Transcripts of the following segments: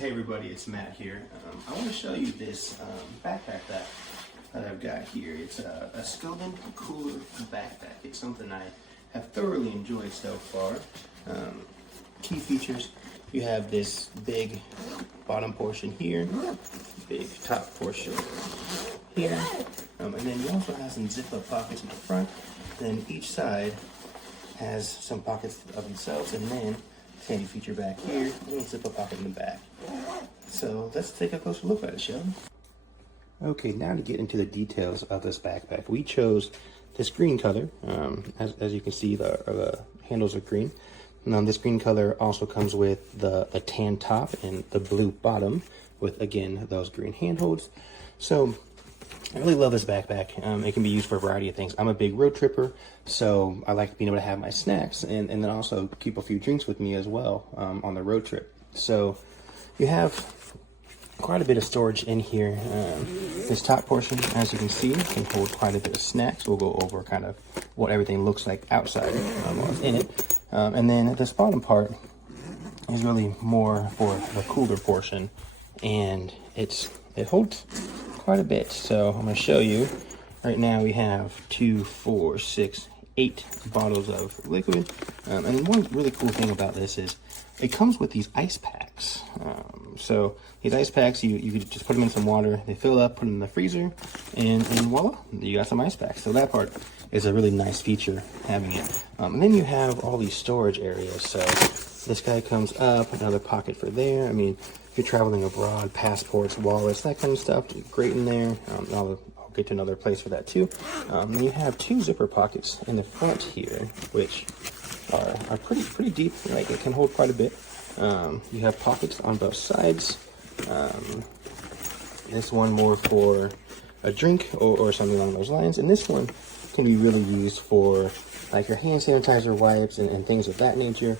Hey everybody, it's Matt here. I want to show you this backpack that I've got here. It's a Scothen cooler backpack. It's something I have thoroughly enjoyed so far. Key features, you have this big bottom portion here, big top portion here, and then you also have some zip-up pockets in the front. Then each side has some pockets of themselves, and then handy feature back here, a little zipper pocket in the back. So let's take a closer look at it, shall we? Okay, now to get into the details of this backpack. We chose this green color. As you can see, the handles are green. Now this green color also comes with the tan top and the blue bottom with, again, those green handholds. So I really love this backpack. It can be used for a variety of things. I'm a big road tripper, so I like being able to have my snacks and then also keep a few drinks with me as well on the road trip. So you have quite a bit of storage in here. This top portion, as you can see, can hold quite a bit of snacks. We'll go over kind of what everything looks like outside while it's in it. And then this bottom part is really more for the cooler portion, and it holds quite a bit. So I'm going to show you. Right now we have 2, 4, 6, 8 bottles of liquid. And then one really cool thing about this is it comes with these ice packs. So these ice packs, you could just put them in some water, they fill up, put them in the freezer, and voila, you got some ice packs. So that part is a really nice feature, having it. And then you have all these storage areas. So this guy comes up, another pocket for there. I mean, if you're traveling abroad, passports, wallets, that kind of stuff, great in there. I'll get to another place for that too. Then you have 2 zipper pockets in the front here, which are pretty deep. Like, it can hold quite a bit. You have pockets on both sides. This one more for a drink or something along those lines, and this one can be really used for like your hand sanitizer wipes and things of that nature.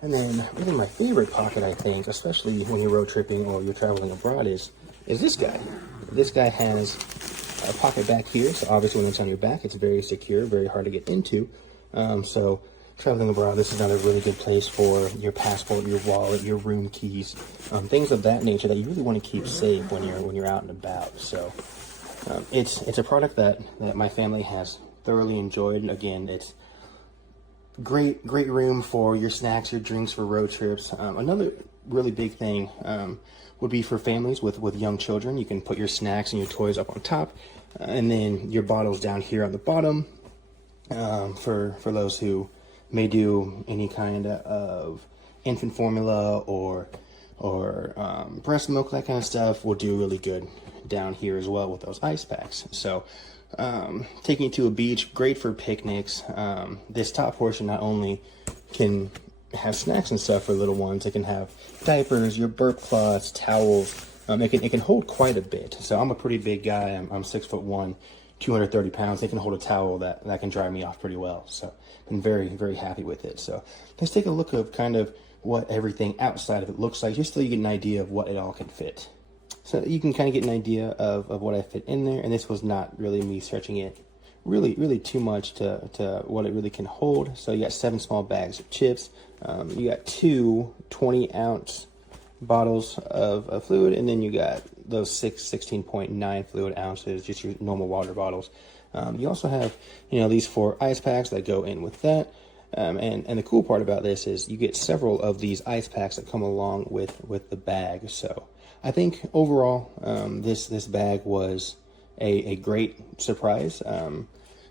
And then really my favorite pocket, I think, especially when you're road tripping or you're traveling abroad, is this guy. This guy has a pocket back here, so obviously when it's on your back, it's very secure, very hard to get into. So traveling abroad, this is another really good place for your passport, your wallet, your room keys, things of that nature that you really want to keep safe when you're out and about. So it's a product that my family has thoroughly enjoyed. And again, it's great room for your snacks, your drinks for road trips. Another really big thing would be for families with young children. You can put your snacks and your toys up on top, and then your bottles down here on the bottom. For those who may do any kind of infant formula or breast milk, that kind of stuff, will do really good down here as well with those ice packs. So taking it to a beach, great for picnics. This top portion not only can have snacks and stuff for little ones, it can have diapers, your burp cloths, towels. It can hold quite a bit. So I'm a pretty big guy. I'm 6'1", 230 pounds. They can hold a towel that can dry me off pretty well. So I'm very happy with it. So let's take a look of kind of what everything outside of it looks like, just so you get an idea of what it all can fit. So you can kind of get an idea of what I fit in there. And this was not really me stretching it really too much to what it really can hold. So you got 7 small bags of chips. You got 2 20-ounce bottles of fluid, and then you got those 16.9 fluid ounces, just your normal water bottles. You also have, these 4 ice packs that go in with that. And the cool part about this is you get several of these ice packs that come along with the bag. So I think overall, this bag was a great surprise.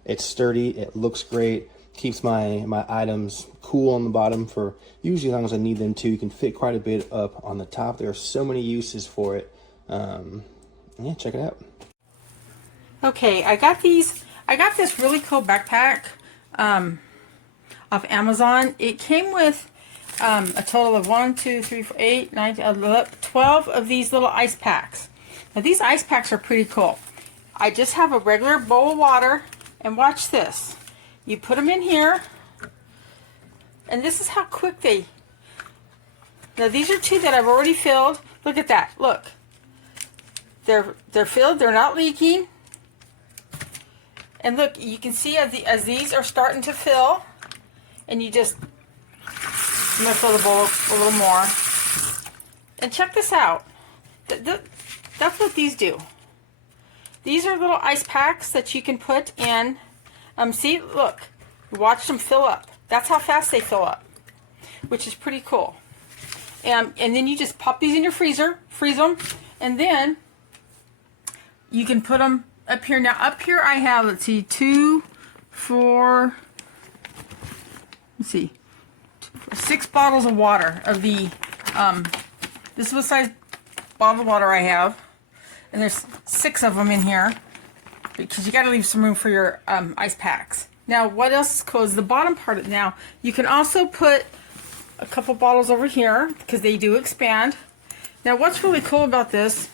It's sturdy, it looks great, keeps my items cool on the bottom for usually as long as I need them to. You can fit quite a bit up on the top. There are so many uses for it. Yeah, check it out. Okay, I got this really cool backpack off Amazon. It came with a total of 1, 2, 3, 4, 8, 9, 12 of these little ice packs. Now these ice packs are pretty cool. I just have a regular bowl of water, and watch this. You put them in here, and this is how quick they... Now these are 2 that I've already filled. Look at that. Look. They're filled. They're not leaking. And look, you can see as these are starting to fill, and you just... I'm going to fill the bowl a little more. And check this out. That's what these do. These are little ice packs that you can put in. See, look, watch them fill up. That's how fast they fill up, which is pretty cool. And then you just pop these in your freezer, freeze them, and then you can put them up here. Now up here I have, let's see, 6 bottles of water of the, this is what size bottle of water I have. And there's 6 of them in here because you got to leave some room for your ice packs. Now, what else is cool is the bottom part of it. Now, you can also put a couple bottles over here because they do expand. Now, what's really cool about this,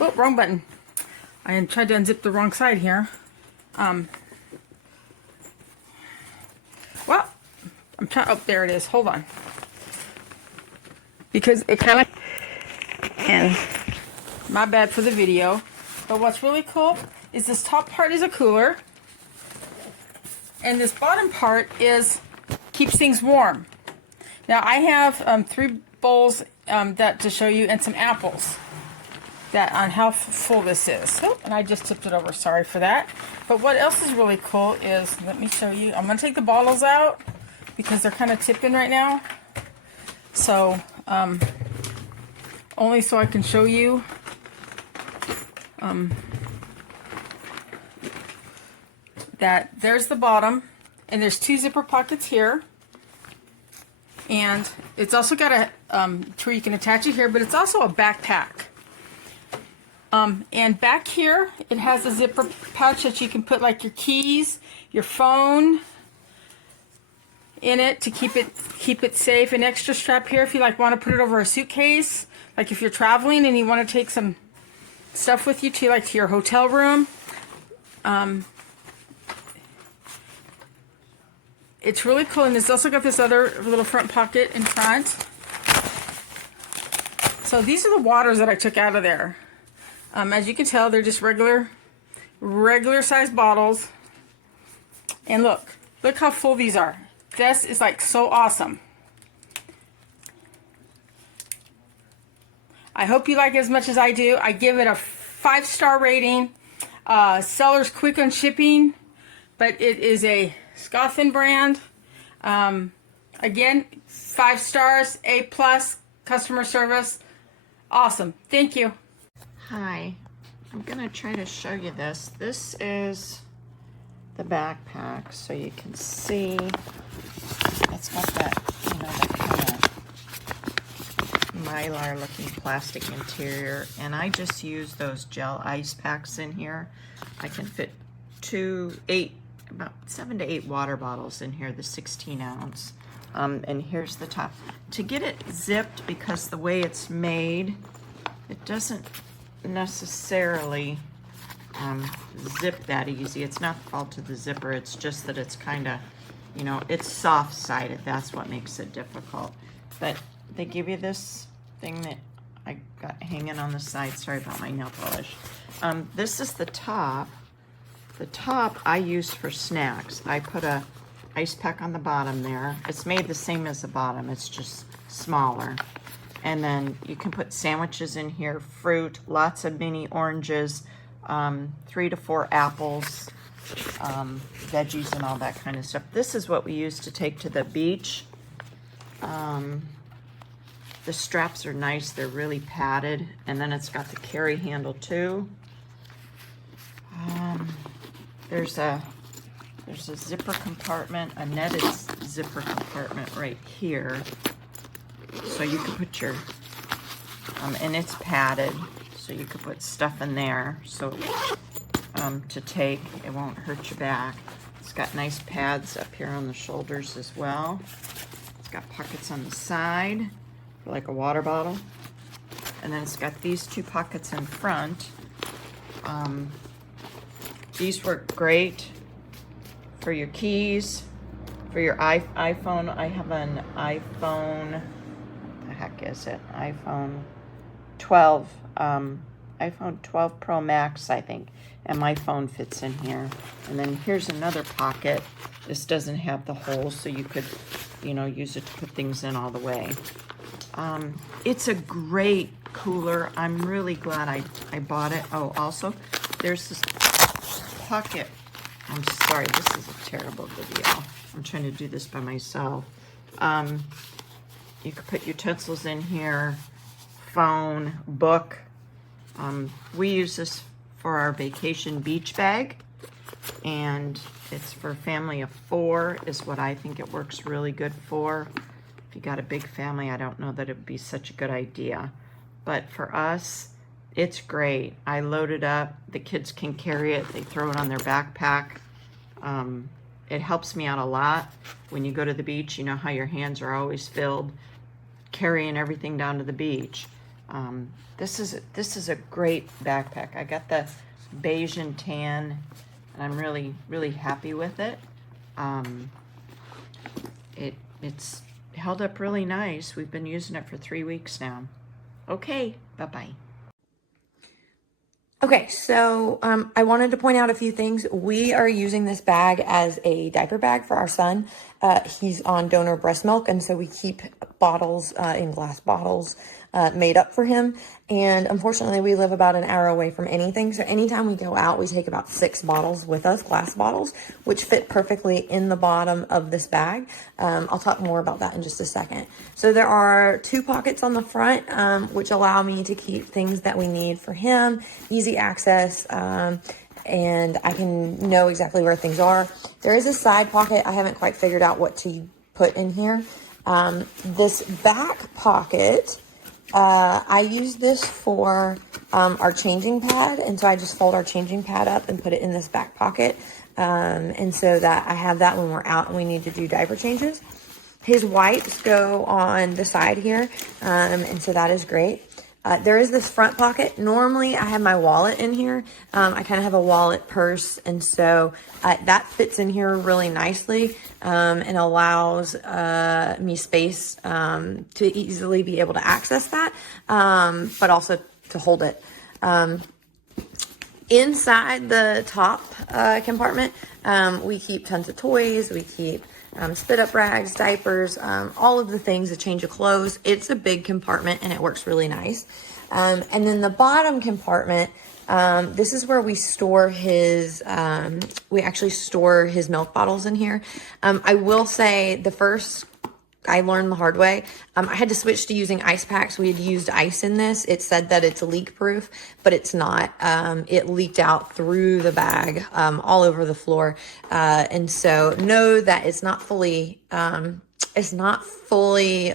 oh, wrong button. I tried to unzip the wrong side here. Well, I'm trying, oh, there it is. Hold on. Because it kind of, and my bad for the video. But what's really cool is this top part is a cooler. And this bottom part is, keeps things warm. Now I have 3 bowls that to show you, and some apples that on how full this is. Oh, and I just tipped it over, sorry for that. But what else is really cool is, let me show you. I'm gonna take the bottles out because they're kind of tipping right now. So, only so I can show you. That there's the bottom, and there's 2 zipper pockets here, and it's also got a to where you can attach it here, but it's also a backpack. And back here it has a zipper pouch that you can put like your keys, your phone in it to keep it safe. An extra strap here if you like want to put it over a suitcase, like if you're traveling and you want to take some stuff with you to, like, to your hotel room. It's really cool, and it's also got this other little front pocket in front. So these are the waters that I took out of there. As you can tell, they're just regular size bottles. And look how full these are. This is like so awesome. I hope you like it as much as I do. I give it a 5-star rating. Seller's quick on shipping, but it is a Scothen brand. Again, 5 stars, A+, customer service. Awesome. Thank you. Hi, I'm gonna try to show you this. This is the backpack, so you can see it's got that, that kind of mylar looking plastic interior, and I just use those gel ice packs in here. I can fit about 7 to 8 water bottles in here, the 16 ounce. And here's the top. To get it zipped, because the way it's made, it doesn't necessarily zip that easy. It's not the fault of the zipper, it's just that it's kind of, it's soft sided. That's what makes it difficult. But they give you this thing that I got hanging on the side. Sorry about my nail polish. This is the top. The top I use for snacks. I put a ice pack on the bottom there. It's made the same as the bottom, it's just smaller. And then you can put sandwiches in here, fruit, lots of mini oranges, 3 to 4 apples, veggies and all that kind of stuff. This is what we use to take to the beach. The straps are nice, they're really padded, and then it's got the carry handle too. There's a zipper compartment, a netted zipper compartment right here. So you can put your, and it's padded, so you could put stuff in there. So to take, it won't hurt your back. It's got nice pads up here on the shoulders as well. It's got pockets on the side for like a water bottle. And then it's got these 2 pockets in front. These work great for your keys, for your iPhone. I have an iPhone, what the heck is it? iPhone 12, iPhone 12 Pro Max, I think. And my phone fits in here. And then here's another pocket. This doesn't have the holes, so you could you know, use it to put things in all the way. It's a great cooler. I'm really glad I bought it. Oh, also, there's this pocket. I'm sorry, this is a terrible video. I'm trying to do this by myself. You could put utensils in here, phone, book. We use this for our vacation beach bag, and it's for a family of 4 is what I think it works really good for. If you got a big family, I don't know that it would be such a good idea. But for us, it's great. I load it up. The kids can carry it. They throw it on their backpack. It helps me out a lot. When you go to the beach, you know how your hands are always filled carrying everything down to the beach. This is a great backpack. I got the beige and tan, and I'm really, really happy with it. It's held up really nice. We've been using it for 3 weeks now. Okay, bye-bye. Okay, so I wanted to point out a few things. We are using this bag as a diaper bag for our son. He's on donor breast milk, and so we keep bottles in glass bottles made up for him. And unfortunately, we live about an hour away from anything. So anytime we go out, we take about 6 bottles with us, glass bottles, which fit perfectly in the bottom of this bag. I'll talk more about that in just a second. So there are 2 pockets on the front, which allow me to keep things that we need for him, easy access, and I can know exactly where things are. There is a side pocket. I haven't quite figured out what to put in here. This back pocket, I use this for our changing pad, and so I just fold our changing pad up and put it in this back pocket, and so that I have that when we're out and we need to do diaper changes. His wipes go on the side here, and so that is great. There is this front pocket. Normally I have my wallet in here. I kind of have a wallet purse, and so that fits in here really nicely, and allows me space to easily be able to access that, but also to hold it. Inside the top compartment, we keep tons of toys. We keep spit up rags, diapers, all of the things, a change of clothes. It's a big compartment and it works really nice. And then the bottom compartment, this is where we store his, we actually store his milk bottles in here. I will say I learned the hard way. I had to switch to using ice packs. We had used ice in this. It said that it's leak proof, but it's not. It leaked out through the bag, all over the floor. And so know that it's not fully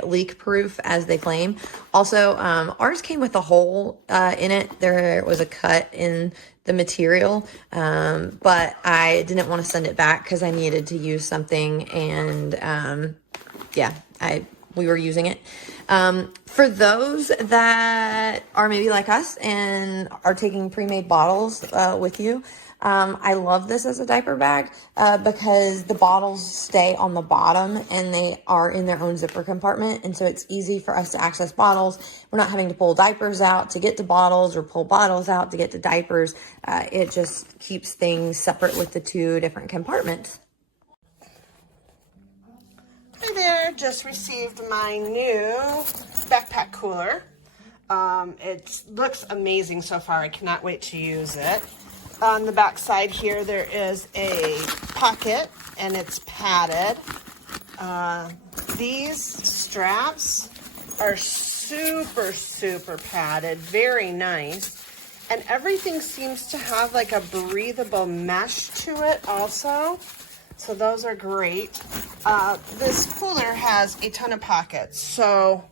leak proof as they claim. Also, ours came with a hole in it. There was a cut in the material, but I didn't want to send it back because I needed to use something, and yeah, we were using it. For those that are maybe like us and are taking pre-made bottles with you, I love this as a diaper bag because the bottles stay on the bottom and they are in their own zipper compartment. And so it's easy for us to access bottles. We're not having to pull diapers out to get to bottles or pull bottles out to get to diapers. It just keeps things separate with the 2 different compartments. Hi there, just received my new backpack cooler. It looks amazing so far. I cannot wait to use it. On the back side here, there is a pocket and it's padded. These straps are super padded, very nice. And everything seems to have like a breathable mesh to it also. So those are great. This cooler has a ton of pockets. So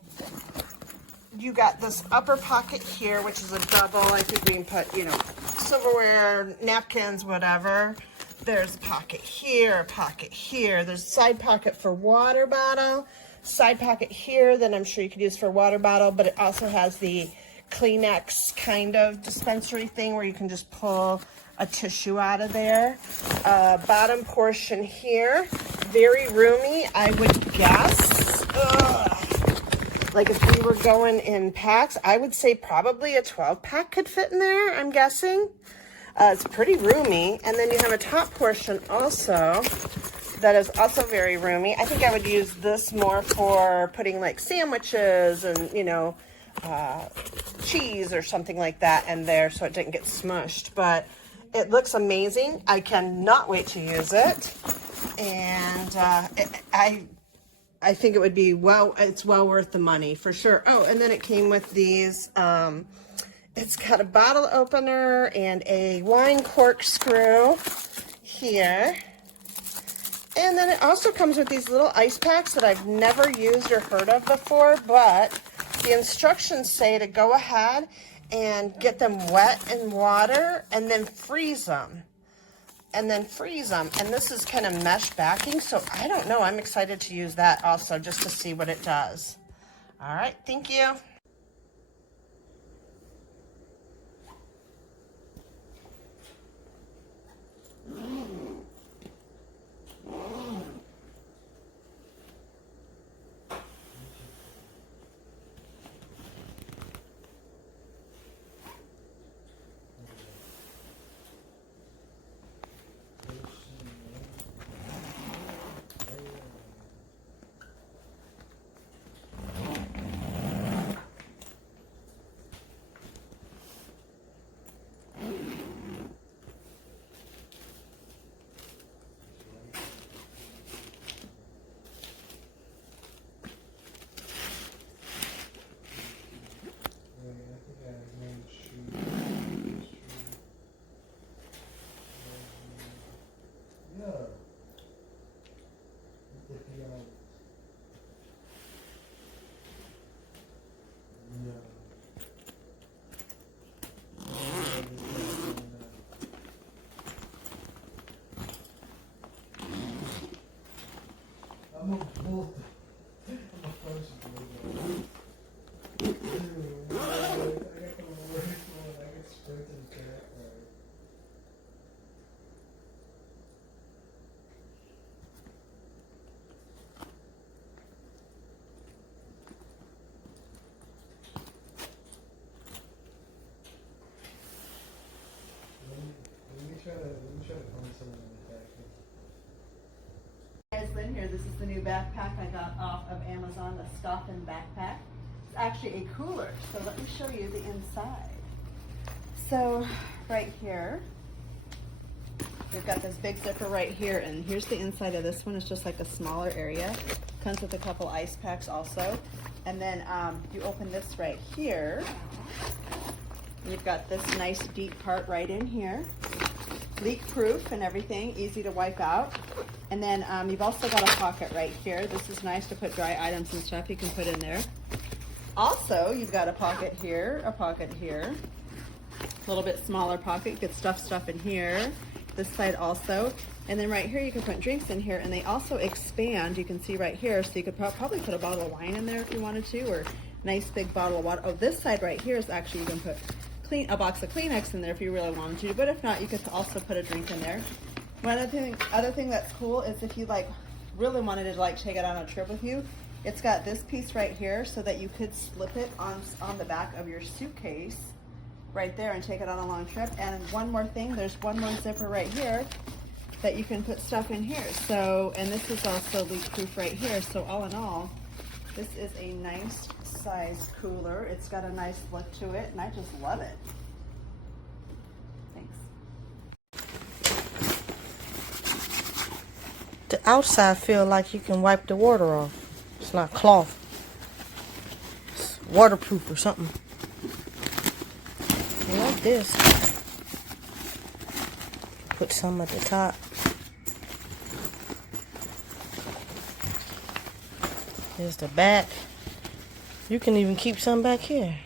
you got this upper pocket here, which is a double. I think we can put, you know, silverware, napkins, whatever. There's a pocket here, There's a side pocket for water bottle, side pocket here that I'm sure you could use for a water bottle, but it also has the Kleenex kind of dispensary thing where you can just pull a tissue out of there. Bottom portion here, very roomy, I would guess. Like if we were going in packs, I would say probably a 12-pack could fit in there, I'm guessing. It's pretty roomy. And then you have a top portion also that is also very roomy. I think I would use this more for putting like sandwiches and, you know, cheese or something like that in there so it didn't get smushed. But it looks amazing. I cannot wait to use it. And I think it would be it's well worth the money for sure. Oh, and then it came with these, it's got a bottle opener and a wine corkscrew here. And then it also comes with these little ice packs that I've never used or heard of before, but the instructions say to go ahead and get them wet in water and then freeze them. And this is kind of mesh backing, so I don't know. I'm excited to use that also just to see what it does. All right, thank you. Guys, Lynn here. This is the new backpack I got off of Amazon, the Scothen backpack. It's actually a cooler, so let me show you the inside. So right here, we've got this big zipper right here, and here's the inside of this one. It's just like a smaller area. Comes with a couple ice packs also. And then you open this right here. You've got this nice deep part right in here. Leak proof and everything, easy to wipe out. And then you've also got a pocket right here. This is nice to put dry items and stuff you can put in there. Also, you've got a pocket here, a little bit smaller pocket. You could stuff stuff in here. This side also. And then right here you can put drinks in here, and they also expand. You can see right here, so you could probably put a bottle of wine in there if you wanted to, or nice big bottle of water. Oh, this side right here is actually, you can put a box of Kleenex in there if you really wanted to, but if not, you could also put a drink in there. One other thing that's cool is if you really wanted to take it on a trip with you, it's got this piece right here so that you could slip it on the back of your suitcase right there and take it on a long trip. And one more thing, there's one more zipper right here that you can put stuff in here. So, and this is also leak proof right here. So all in all, this is a nice size cooler. It's got a nice look to it, and I just love it. Thanks. The outside feel like you can wipe the water off. It's not cloth. It's waterproof or something. I like this. Put some at the top. Here's the back. You can even keep some back here.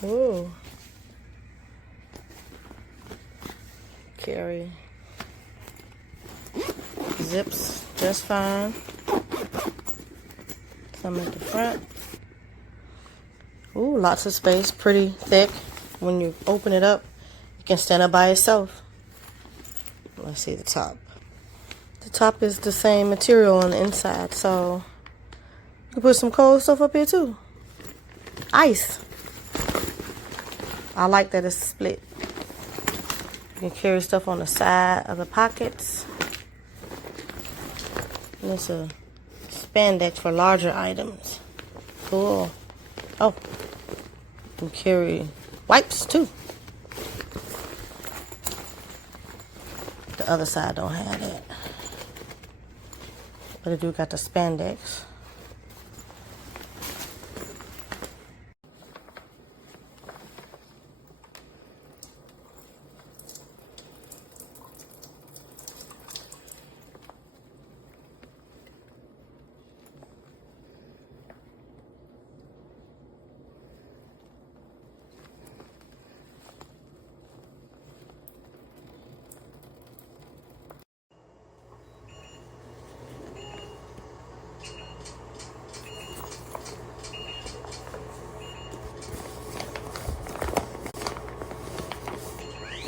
Whoa. Carry. Zips just fine. Some at the front. Ooh, lots of space. Pretty thick. When you open it up, you can stand up by itself. Let's see the top. The top is the same material on the inside, so you can put some cold stuff up here too. Ice. I like that it's split. You can carry stuff on the side of the pockets. And it's a spandex for larger items. Cool. Oh, you can carry wipes too. The other side don't have that. But it do got the spandex.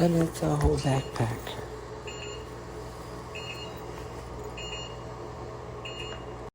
And it's a whole backpack.